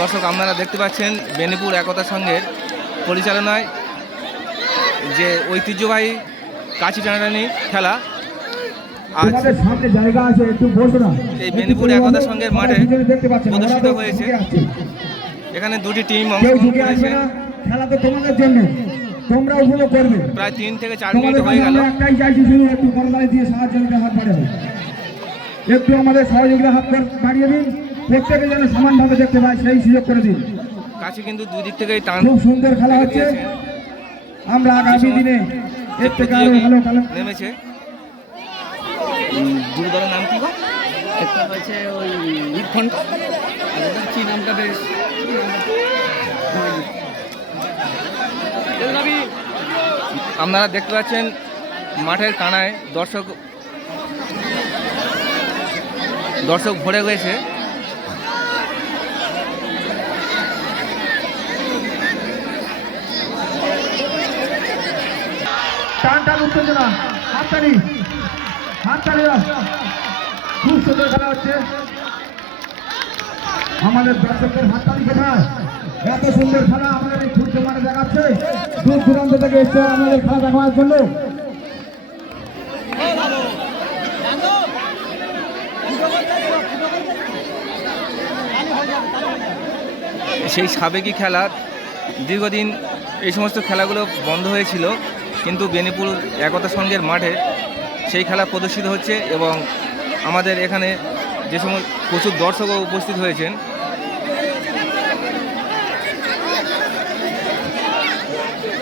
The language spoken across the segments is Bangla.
দর্শক আপনারা দেখতে পাচ্ছেন বেনিপুর একতা সংঘের পরিচালনায় যে ঐতিহ্যবাহী কাছি টানাটানি খেলা আজ এই বেনিপুর একতা সংঘের মাঠে প্রদর্শিত হয়েছে। এখানে দুটি টিম অংশগ্রহণ ঝুঁকে আসবে করেছে। খেলা তো তোমাদের জন্য। তোমরা উপভোগ করবে। প্রায় তিন থেকে চার মিনিট হয়ে গেল। একটাই চাইছি শুধু একটু করতালি দিয়ে সাহায্যের হাত বাড়াবে। একটু আমাদের সহযোগিতা হাত বাড়িয়ে দিন। প্রত্যেকে যেন সমানভাবে দেখতে পায় সেই সুযোগ করে দিন। কাছে কিন্তু দুই দিক থেকেই টান খুব সুন্দর খেলা হচ্ছে। আমরা আগামী দিনে এর থেকে আরও ভালো খেলা। নেমেছে। নাম কি একটা হচ্ছে ওই ঘণ্টা কি নামটা বেশ? আপনারা দেখতে পাচ্ছেন মাঠের কানায় দর্শক দর্শক ভরে গেছে। টান উত্তেজনা। হাততালি। হাততালি। খুব সুন্দর খেলা হচ্ছে। আমাদের দর্শকদের হাততালি কোথায়? এত সুন্দর খেলা আমাদের এই সূর্য মাঠে দেখাচ্ছে। দূর দূরান্ত থেকে এসছে আমাদের খেলা দেখার জন্য। সেই সাবেকি খেলা দীর্ঘদিন এই সমস্ত খেলাগুলো বন্ধ হয়েছিল। কিন্তু বেনিপুর একতা সংঘের মাঠে সেই খেলা প্রদর্শিত হচ্ছে এবং আমাদের এখানে যে সময় প্রচুর দর্শকও উপস্থিত হয়েছেন।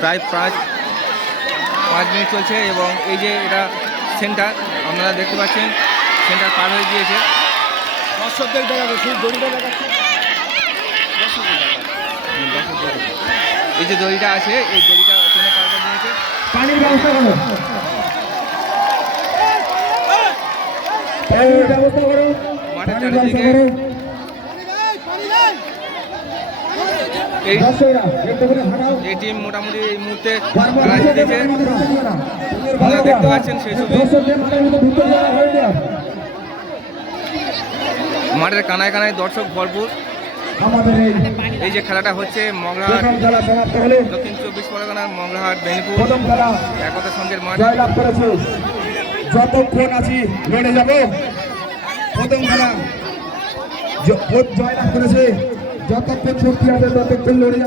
প্রায় পাঁচ পাঁচ মিনিট চলছে এবং এই যে এটা সেন্টার আপনারা দেখতে পাচ্ছেন সেন্টার পার হয়ে গিয়েছে। দর্শকদের দেখাবে সেই দড়িটা দেখাচ্ছে। এই যে দড়িটা আছে এই দড়িটা টেনে পার মাঠের চারিদিকে এই মোটামুটি এই। মাঠের কানায় কানায় দর্শক ভরপুর আমাদের এই যে খেলাটা হচ্ছে মগরাহাট দক্ষিণ চব্বিশ পরগনার মগরাহাট বেনপুর একতা সংঘের মাঠ। জয়লাভ করেছে। যতক্ষণ আছি লড়ে যাব। প্রথম খেলা। জয়লাভ করেছে। যতক্ষণ শক্তি আছে ততক্ষণ লড়ে